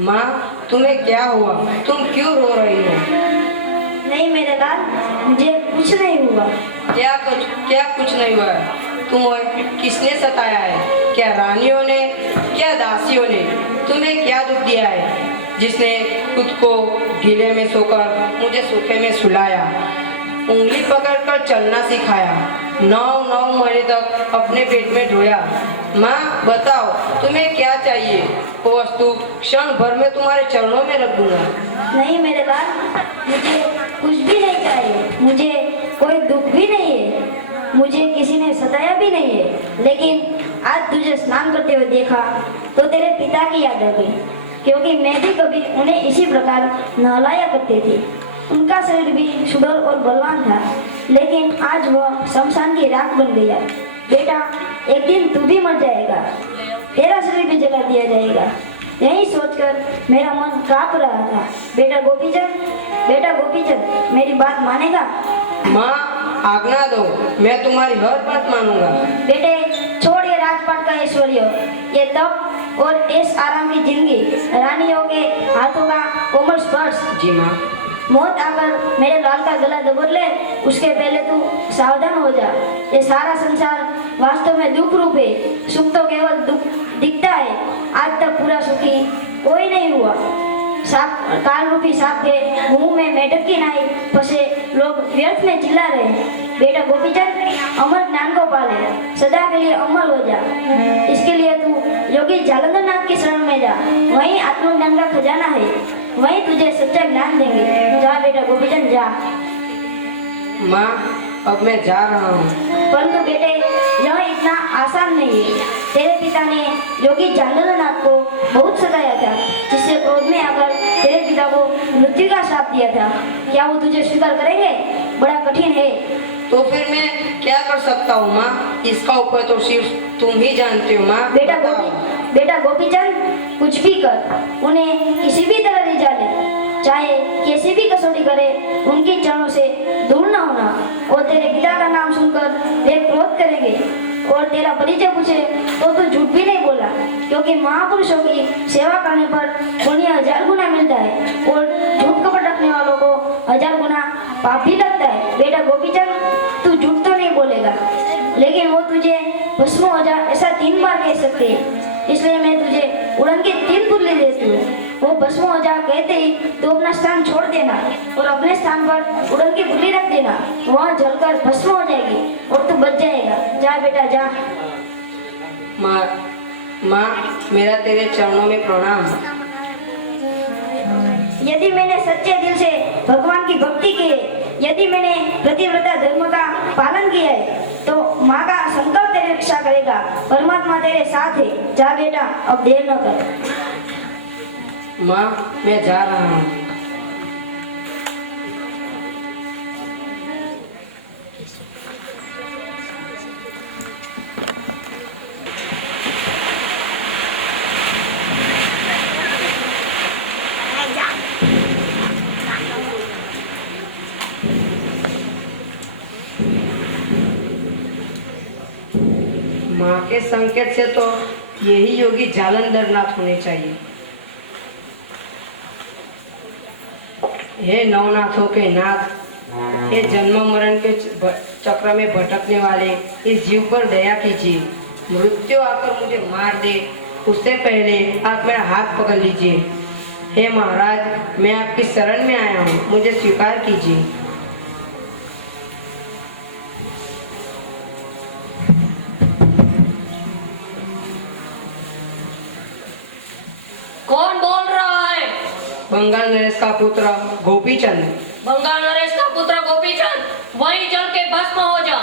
माँ, तुम्हें क्या हुआ? तुम क्यों रो रही हो? नहीं मेरे लाल, मुझे कुछ नहीं हुआ। क्या कुछ नहीं हुआ है? तुम्हें किसने सताया है? क्या रानियों ने, क्या दासियों ने? तुम्हें क्या दुख दिया है जिसने खुद को गीले में सोकर मुझे सूखे में सुलाया, उंगली पकड़कर चलना सिखाया, 9 महीने तक अपने पेट में ढोया? माँ बताओ, तुम्हें क्या चाहिए? वो वस्तु क्षण भर में तुम्हारे चरणों में रख दूंगा। नहीं मेरे लाल, मुझे कुछ भी नहीं चाहिए। मुझे कोई दुख भी नहीं है। मुझे किसी ने सताया भी नहीं है। लेकिन आज तुझे स्नान करते हुए देखा तो तेरे पिता की याद आ गई, क्योंकि मैं भी कभी उन्हें इसी प्रकार नहलाया करती थी। उनका शरीर भी सुडौल और बलवान था, लेकिन आज वह शमशान की राख बन गया। बेटा, एक दिन तू भी मर जाएगा, तेरा शरीर भी जला दिया जाएगा। यही सोचकर मेरा मन कांप रहा था। बेटा गोपीचंद, मेरी बात मानेगा? माँ, आज्ञा दो, मैं तुम्हारी हर बात मानूंगा। बेटे, छोड़ ये राजपाट का ऐश्वर्य, ये तप और ऐश आराम की जिंदगी, रानियों के हाथों का कोमल स्पर्श। जी माँ। मौत आकर मेरे लाल का गला दबोच ले, उसके पहले तू सावधान हो जा। ये सारा संसार वास्तव में दुख रूप है। सुख तो केवल दुख दिखता है। आज तक पूरा सुखी कोई नहीं हुआ। सांप, काल रूपी सांप के मुंह में मेढक की नाई फंसे लोग व्यर्थ में चिल्ला रहे हैं। बेटा गोपीचंद, अमर ज्ञान को पाले, सदा के लिए अमर हो जा। इसके लिए तू योगी जालंधर नाथ की शरण में जा। वहीं आत्मज्ञान का खजाना है, वहीं तुझे सच्चा ज्ञान देंगे। जा बेटा गोपीचंद, जा। माँ, अब मैं जा रहा हूँ। परंतु बेटे, यह इतना आसान नहीं है। तेरे पिता ने योगी जालंधर नाथ को बहुत सताया था, जिससे क्रोध में आकर तेरे पिता को मृत्यु का श्राप दिया था। क्या वो तुझे स्वीकार करेंगे? बड़ा कठिन है। तो फिर मैं क्या कर सकता हूँ माँ? इसका उपाय तो सिर्फ तुम ही जानते हो माँ। बेटा गोपीचंद, कुछ भी कर, उन्हें किसी भी तरह रिझा ले। चाहे कैसी भी कसौटी करे, उनके चरणों से दूर न होना। और तेरे पिता का नाम सुनकर वे क्रोध करेंगे और तेरा परिचय पूछे तो तू झूठ भी नहीं बोला, क्योंकि महापुरुषों की सेवा करने पर पुण्य 1000 गुना मिलता है और झूठ कपट रखने वालों को 1000 गुना पाप भी लगता है। बेटा गोपीचंद, तू झूठ तो नहीं बोलेगा, लेकिन वो तुझे भस्म हो जा ऐसा 3 बार कह सकते हैं। इसलिए मैं तुझे उड़न की 3 पुतली देती हूँ। वो भस्म हो जा कहते ही तो अपना स्थान छोड़ देना और अपने स्थान पर उड़न की पुतली रख देना। वहाँ जलकर भस्म हो जाएगी और तू बच जाएगा। जा बेटा, जा। माँ, मेरा तेरे चरणों में प्रणाम। यदि मैंने सच्चे दिल से भगवान की भक्ति की है, यदि मैंने प्रतिव्रता धर्म का पालन किया है, तो माँ का संकल्प तेरी रक्षा करेगा। परमात्मा तेरे साथ है। जा बेटा, अब देर न कर। माँ, मैं जा रहा हूँ। माँ के संकेत से तो यही योगी जालंधर नाथ होने चाहिए। हे नवनाथों के नाथ, हे जन्म मरण के चक्र में भटकने वाले इस जीव पर दया कीजिए। मृत्यु आकर मुझे मार दे, उससे पहले आप मेरा हाथ पकड़ लीजिए। हे महाराज, मैं आपकी शरण में आया हूँ, मुझे स्वीकार कीजिए। कौन बोल रहा है? बंगाल नरेश का पुत्र गोपीचंद। बंगाल नरेश का पुत्र गोपीचंद, वहीं जल के भस्म हो जा।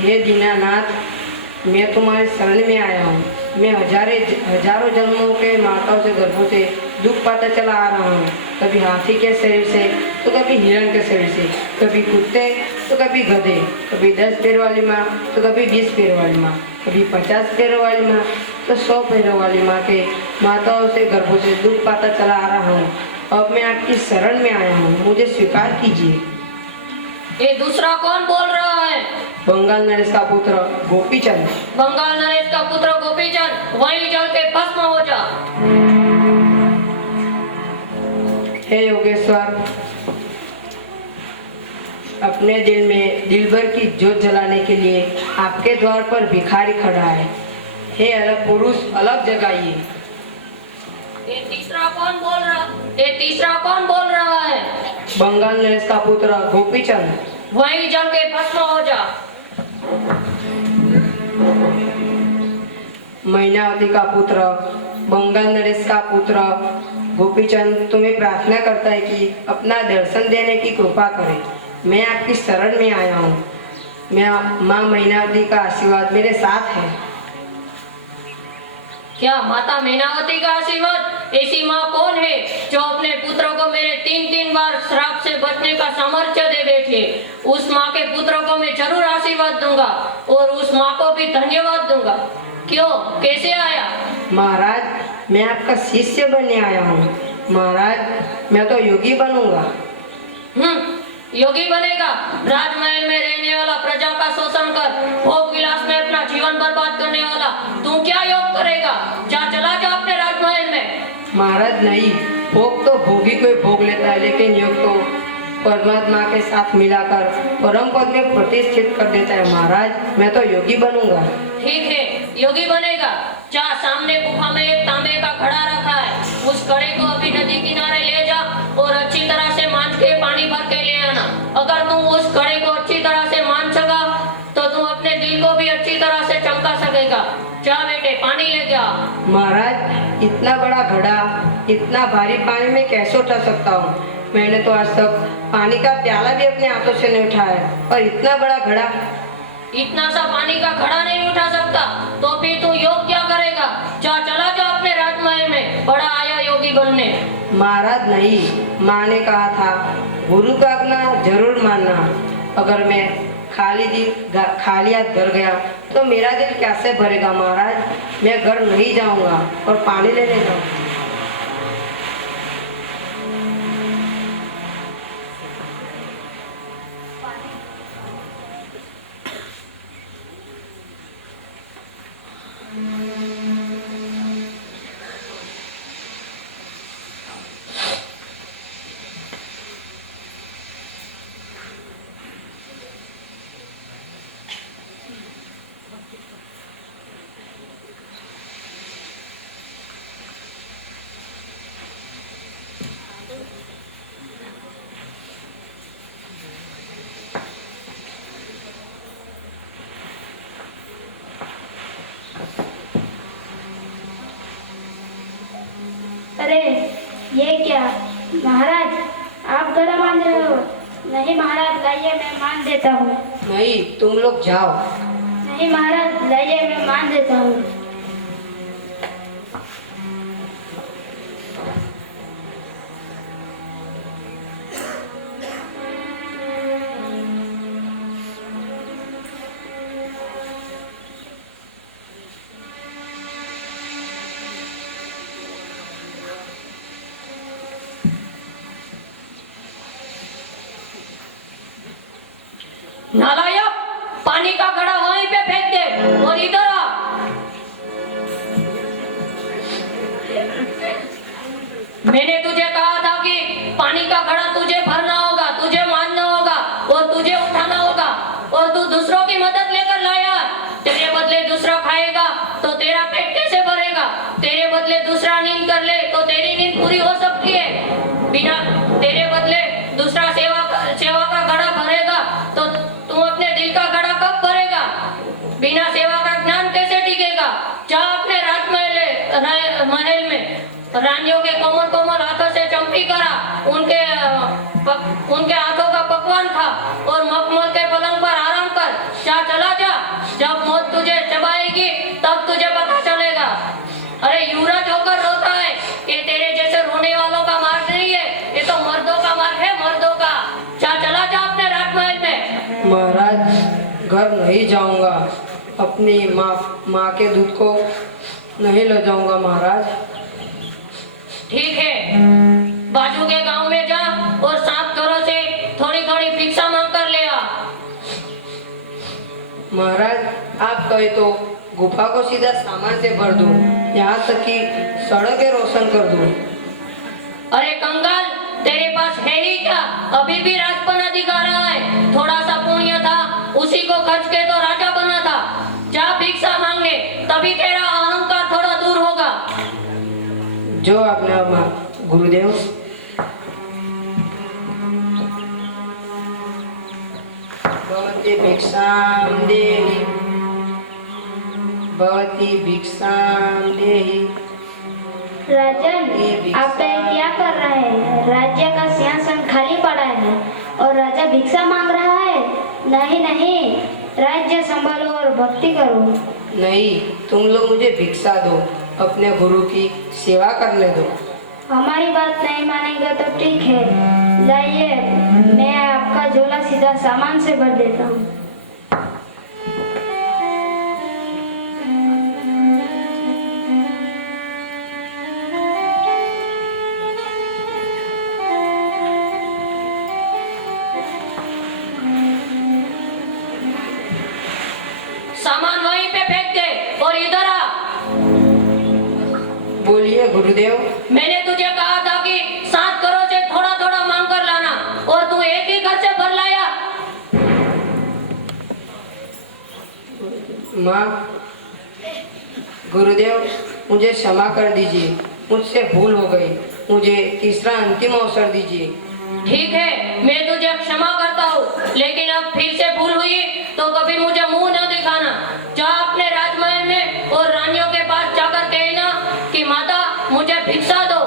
हे दीनानाथ, मैं तुम्हारे शरण में आया हूँ। मैं हजारों जन्मों के माताओं से गर्भों से दुख पाता चला आ रहा हूँ। कभी हाथी के शरीर से तो कभी हिरण के शरीर से, कभी कुत्ते तो कभी गधे, कभी 10 पैर वाली माँ तो कभी 20 पैर वाली माँ, कभी 50 पैर वाली माँ तो 100 पैरों वाली माँ के माताओं से गर्भों से दुख पाता चला आ रहा हूँ। अब मैं आपकी शरण में आया हूँ, मुझे स्वीकार कीजिए। ये दूसरा कौन बोल रहा है? बंगाल नरेश का पुत्र गोपीचंद। बंगाल नरेश का पुत्र गोपीचंद वहीं जल के भस्म हो जा। हे योगेश्वर, अपने दिल में दिलबर की जोत जलाने के लिए आपके द्वार पर भिखारी खड़ा है। हे अलग पुरुष, अलग जगाइए। ये तीसरा कौन बोल रहा है? बंगाल नरेश का पुत्र गोपीचंद। वहीं जल के भस्म हो जा। मैनावती का पुत्र बंगाल नरेश का पुत्र गोपीचंद तुम्हें प्रार्थना करता है कि अपना दर्शन देने की कृपा करें। मैं आपकी शरण में आया हूँ। मैं माँ मैनावती का आशीर्वाद मेरे साथ है। क्या माता मीनावती का आशीर्वाद? ऐसी माँ कौन है जो अपने पुत्र को मेरे 3 बार श्राप से बचने का सामर्थ्य दे बैठी? उस माँ के पुत्र को मैं जरूर आशीर्वाद दूंगा और उस माँ को भी धन्यवाद दूंगा। क्यों, कैसे आया? महाराज, मैं आपका शिष्य बनने आया हूँ। महाराज, मैं तो योगी बनूंगा। योगी बनेगा? राजमहल में रहने वाला, प्रजा का शोषण कर भोग विलास में अपना जीवन बर्बाद करने वाला तू क्या योग करेगा? चला जा अपने राजमहल में। महाराज नहीं, भोग तो भोगी को ही भोग लेता है, लेकिन योग तो परमात्मा के साथ मिलाकर परम पद में प्रतिष्ठित कर देता है। महाराज, मैं तो योगी बनूंगा। ठीक है, योगी बनेगा। जा, सामने गुफा में एक तांबे का घड़ा रखा है, उस घड़े को अभी नदी किनारे ले जा और अच्छी तरह से मांझ के पानी भर के ले आना। अगर तू उस घड़े को अच्छी तरह से मांझ सका तो तू अपने दिल को भी अच्छी तरह से चमका सकेगा। जा बेटे, पानी ले जा। महाराज, इतना बड़ा घड़ा, इतना भारी पानी में कैसे उठा सकता हूँ? मैंने तो आज तक पानी का प्याला भी अपने हाथों से नहीं उठाया, और इतना बड़ा घड़ा। इतना सा पानी का घड़ा नहीं उठा सकता तो फिर तू योग क्या करेगा? चला जा अपने राजमहल में, बड़ा आया योगी बनने। महाराज नहीं, माँ ने कहा था गुरु का आज्ञा जरूर मानना। अगर मैं खाली हाथ घर गया तो मेरा दिल कैसे भरेगा? महाराज, मैं घर नहीं जाऊंगा और पानी लेने जाऊंगा। अरे ये क्या महाराज, आप घड़ा बांध रहे हो? नहीं महाराज, लाइए मैं मान देता हूँ। नहीं, तुम लोग जाओ। नहीं महाराज, लाइए मैं मान देता हूँ। नालायक, पानी का घड़ा वहीं पे फेंक दे और इधर आ। मैंने तुझे कहा था कि पानी का घड़ा तुझे भरना होगा, तुझे मानना होगा और तुझे उठाना होगा, और तू दूसरों की मदद लेकर लाया। तेरे बदले दूसरा खाएगा तो तेरा पेट कैसे भरेगा? तेरे बदले दूसरा नींद कर ले तो तेरी नींद पूरी हो सकती है। बिना तेरे बदले दूसरा सेवा का घड़ा भरेगा तो तू अपने दिल का घड़ा कब भरेगा? बिना सेवा का ज्ञान कैसे टिकेगा? जा अपने महल में रानियों के कोमल कोमल हाथों से चंपी करा, उनके हाथों का पकवान खा और मखमल के पलंग पर आराम कर। चला जा, जब मौत तुझे चबाएगी तब तुझे पता चलेगा। अरे युवराज होकर रोता है, ये तेरे जैसे रोने वालों का मार्ग नहीं है, ये तो मर्दों का मार्ग है, मर्दों का। चला जा अपने राजमहल में। महाराज, घर नहीं जाऊंगा, अपनी माँ के दूध को नहीं ले जाऊंगा। महाराज, ठीक है, बाजू के गांव में जा और 7 घरों से थोड़ी थोड़ी भिक्षा मांग कर ले आ। महाराज आप कहे तो गुफा को सीधा सामान से भर दूं, यहाँ तक कि सड़कें रोशन कर दूं। अरे कंगाल, तेरे पास है ही क्या? अभी भी राजपना दिखा रहा है। थोड़ा सा पुण्य था, उसी को खर्च के तो राजा बना था। जा भिक्षा मांगे, तभी तेरा अहंकार थोड़ा दूर होगा। जो आज्ञा गुरुदेव। भवती भिक्षां देहि, भवती भिक्षां देहि। राजन, आप क्या कर रहे हैं? राज्य का सिंहासन खाली पड़ा है और राजा भिक्षा मांग रहा है। नहीं नहीं, राज्य संभालो और भक्ति करो। नहीं, तुम लोग मुझे भिक्षा दो, अपने गुरु की सेवा करने दो। हमारी बात नहीं मानेंगे तो ठीक है, लाइए मैं आपका झोला सीधा सामान से भर देता हूँ। सामान वहीं पे फेंक दे और इधर आ। बोलिए गुरुदेव। मैंने तुझे कहा था कि 7 करोड़ से थोड़ा थोड़ा मांग कर लाना, और तू एक ही घर से भर लाया। माँ, गुरुदेव मुझे क्षमा कर दीजिए, मुझसे भूल हो गई। मुझे तीसरा अंतिम अवसर दीजिए। ठीक है, मैं तुझे क्षमा करता हूँ, लेकिन अब फिर से भूल हुई तो कभी मुझे मुंह न दिखाना। जा अपने राजमहल में और रानियों के पास जाकर कहना कि माता मुझे भिक्षा दो।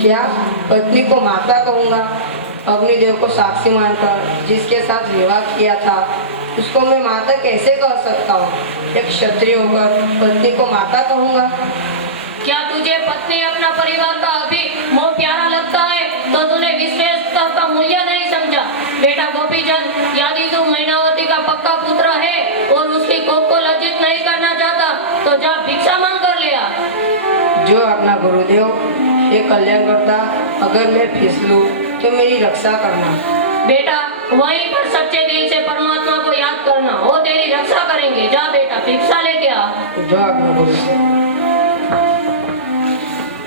क्या पत्नी को माता कहूँगा? अग्निदेव को साक्षी मानकर जिसके साथ विवाह किया था उसको मैं माता कैसे कह सकता हूँ? एक क्षत्रिय होकर पत्नी को माता कहूँगा? क्या तुझे पत्नी अपना परिवार का अभी मोह प्यारा लगता है तो तूने विश्वेश्वर का मूल्य नहीं समझा। बेटा गोपीचंद, यदि तू मैनावती का पक्का पुत्र है और उसकी कोख को लज्जित नहीं करना चाहता तो जा भिक्षा मांग कर ले आ। जो अपना गुरुदेव, ये कल्याण करता, अगर मैं फिसलूं तो मेरी रक्षा करना। बेटा वहीं पर सच्चे दिल से परमात्मा को याद करना, वो तेरी रक्षा करेंगे। जा बेटा भिक्षा लेके आ। जो अपना गुरुदेव।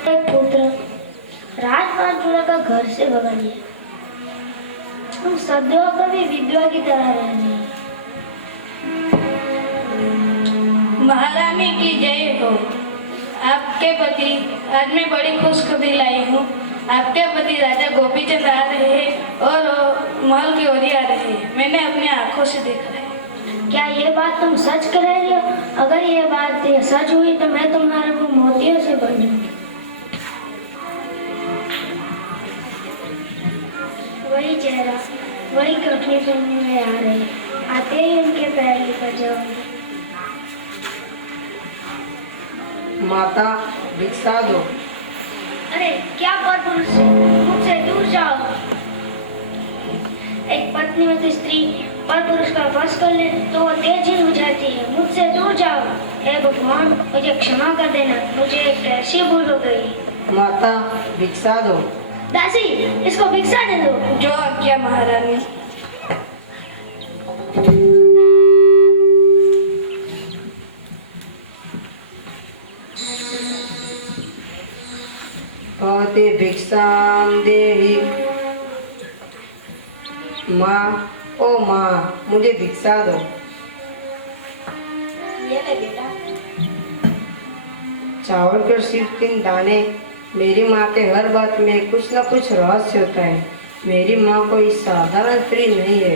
एक पुत्र राजपाट का घर से भगा लिया। तुम सदैव कभी विधवा की तरह रहनी। महारानी की जय हो। आपके पति आज मैं बड़ी खुशखबरी लाई हूँ। आपके पति राजा गोपीचंद आ रहे हैं और महल की ओर आ रहे हैं। मैंने अपनी आंखों से देखा है। क्या ये बात तुम सच कह रही हो? अगर ये बात सच हुई तो मैं तुम्हारे को मोतियों से भर दूंगी। वही चेहरा, वही कठिन पहने में आ रहे, आते ही उनके पैर लिपट जाऊंगी। माता भिक्षा दो। अरे क्या परपुरुष है, मुझसे दूर जाओ। एक पत्नी में स्त्री परपुरुष का वश कर ले तो वो तेजी हो जाती है। मुझसे दूर जाओ। हे भगवान, मुझे क्षमा कर देना, मुझे कैसी भूल हो गई। माता भिक्षा दो। दासी, इसको भिक्षा दे दो। जो आज्ञा महारानी। भवती भिक्षां देहि। माँ, ओ माँ, मुझे भिक्षा दो। ये ले बेटा। चावल के सिर्फ 3 दाने। मेरी माँ के हर बात में कुछ न कुछ रहस्य होता है। मेरी माँ कोई साधारण स्त्री नहीं है।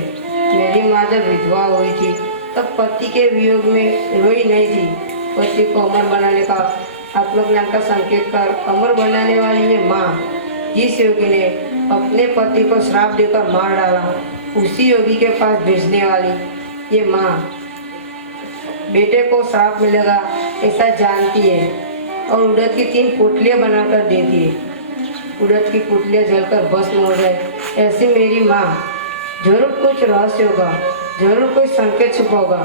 मेरी माँ जब विधवा हुई थी तब पति के वियोग में रोई नहीं थी। पति को अमर बनाने का, आत्मज्ञान का संकेत कर अमर बनाने वाली ये माँ, जिस योगी ने अपने पति को श्राप देकर मार डाला, उसी योगी के पास भेजने वाली ये माँ बेटे को श्राप मिलेगा ऐसा जानती है और उड़द की 3 पोटलियाँ बनाकर देती है। उड़द की पोटलियाँ जलकर भस्म हो जाए, ऐसी मेरी माँ। जरूर कुछ रहस्य होगा, जरूर कोई संकेत छुपा होगा।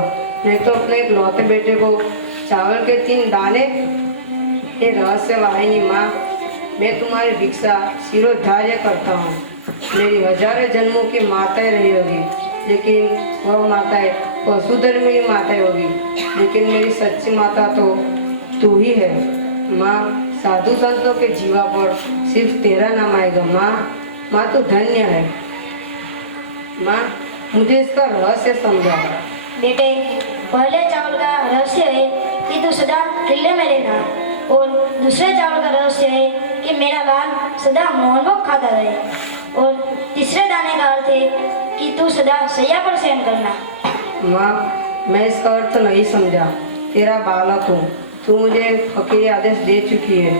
नहीं तो अपने एक लौते बेटे को चावल के 3 दाने, ये रहस्य वाहिनी माँ। मैं तुम्हारी भिक्षा शिरोधार्य करता हूँ। मेरी हजारों जन्मों की माताएं रही होगी, लेकिन वह माताएं वसुधरा मेरी माता होगी, लेकिन मेरी सच्ची माता तो तू ही है। माँ, साधु संतों के जीवा पर सिर्फ तेरा नाम आएगा। माँ तू धन्य है। माँ, मुझे इसका रहस्य समझा। बेटे, पहले चावल का रहस्य है कि तू सदा किले में रहना, और दूसरे चावल का रहस्य है कि मेरा लाल सदा मोहनभोग खाता रहे, और तीसरे दाने का अर्थ है कि तू सदा सैया पर शयन करना। माँ, मैं इसका अर्थ नहीं समझा। तेरा बालक हूँ, तू मुझे फकीरी आदेश दे चुकी है,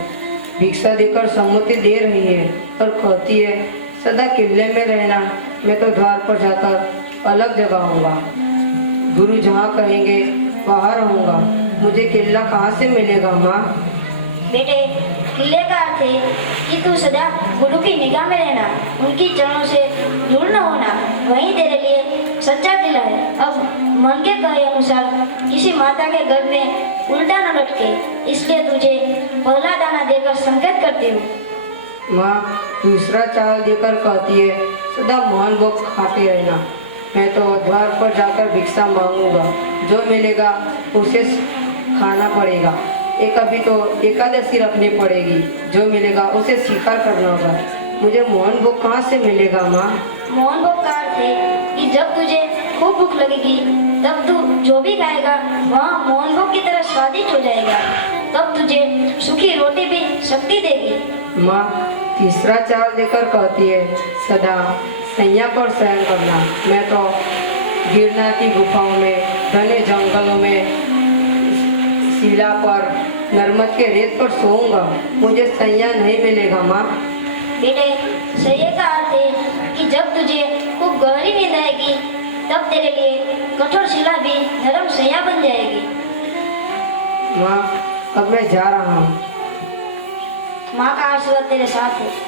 भिक्षा देकर सम्मति दे रही है और कहती है सदा किले में रहना। मैं तो द्वार पर जाकर अलग जगह होऊंगा, गुरु जहाँ कहेंगे वहाँ रहूँगा। मुझे किला कहाँ से मिलेगा माँ? बेटे, किले का अर्थ है कि तू सदा गुरु की निगाह में रहना, उनकी चरणों से दूर न होना, वही तेरे लिए सच्चा किला है। अब मन के कहे अनुसार किसी माता के गर्भ में उल्टा न लटके, इसलिए तुझे पहला दाना देकर संकेत करती हूँ। माँ, दूसरा चावल देकर कहती है सदा मोहन भोग खाते रहना। मैं तो द्वार पर जाकर भिक्षा मांगूंगा, जो मिलेगा उसे खाना पड़ेगा। अभी तो एकादशी रखनी पड़ेगी, जो मिलेगा उसे स्वीकार करना होगा। मुझे मोहन भोग कहाँ से मिलेगा माँ? मोहन भोग का अर्थ है कि जब तुझे खूब भूख लगेगी तब तू जो भी खाएगा वहाँ मोहन भोग की तरह स्वादिष्ट हो जाएगा, तब तुझे सूखी रोटी भी शक्ति देगी। माँ, तीसरा चावल देकर कहती है सदा सैया पर शयन करना। मैं तो गिरनार की गुफाओं में, घने जंगलों में, शिला पर, नर्मद के रेत पर सोऊंगा। मुझे सैया नहीं मिलेगा माँ। बेटे, सैया का अर्थ है कि जब तुझे खूब गहरी नींद आएगी तब तेरे लिए कठोर शिला भी नरम सैया बन जाएगी। माँ, अब मैं जा रहा हूँ। माँ का आशीर्वाद तेरे साथ है।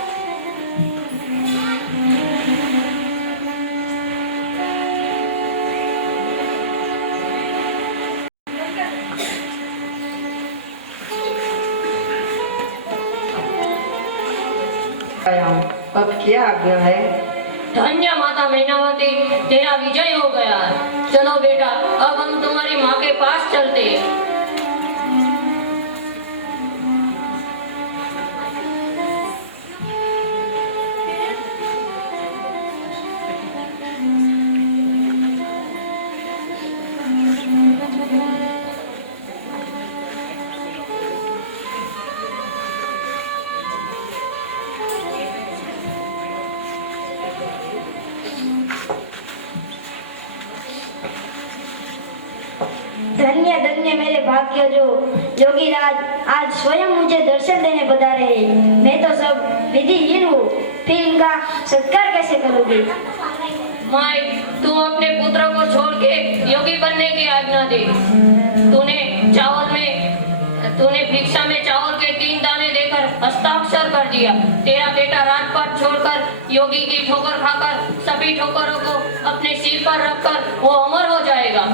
आया हूँ, अब क्या आज्ञा है? धन्य माता मैनावती, तेरा विजय हो गया है। चलो बेटा, अब हम तुम्हारी माँ के पास चलते हैं। धन्य धन्य मेरे भाग्य जो योगीराज आज स्वयं मुझे दर्शन देने बता रहे हैं। मैं तो सब विधिहीन हूँ, फिर इनका सत्कार कैसे करूँगी? माई, तू अपने पुत्र को छोड़ के योगी बनने की आज्ञा दे। तूने भिक्षा में चावल के 3 दाने देकर हस्ताक्षर कर दिया। तेरा बेटा राजपाट छोड़कर योगी की ठोकर खाकर सभी ठोकरों को अपने सिर पर रखकर वो अमर हो जाएगा।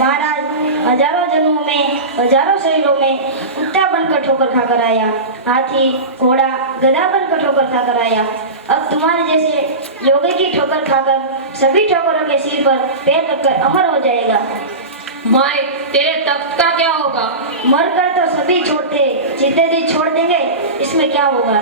महाराज, हजारों जन्मों में, हजारों शरीरों में कुत्ता बनकर ठोकर खाकर आया, हाथी, घोड़ा, गधा बनकर ठोकर खाकर आया। अब तुम्हारे जैसे योगी की ठोकर खाकर सभी ठोकरों के सिर पर पैर रखकर अमर हो जाएगा। माए, तेरे तख्त का क्या होगा? मरकर तो सभी छोड़ते, जीते जी छोड़ देंगे, इसमें क्या होगा?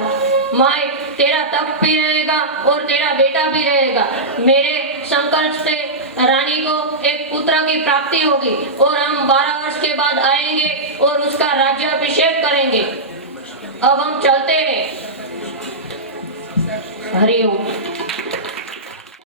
माए, तेरा तख्त भी रहेगा और तेरा बेटा भी रहेगा। मेरे संकल्प से रानी को एक पुत्र की प्राप्ति होगी और हम 12 वर्ष के बाद आएंगे और उसका राज्याभिषेक करेंगे। अब हम चलते हैं। हरिओम।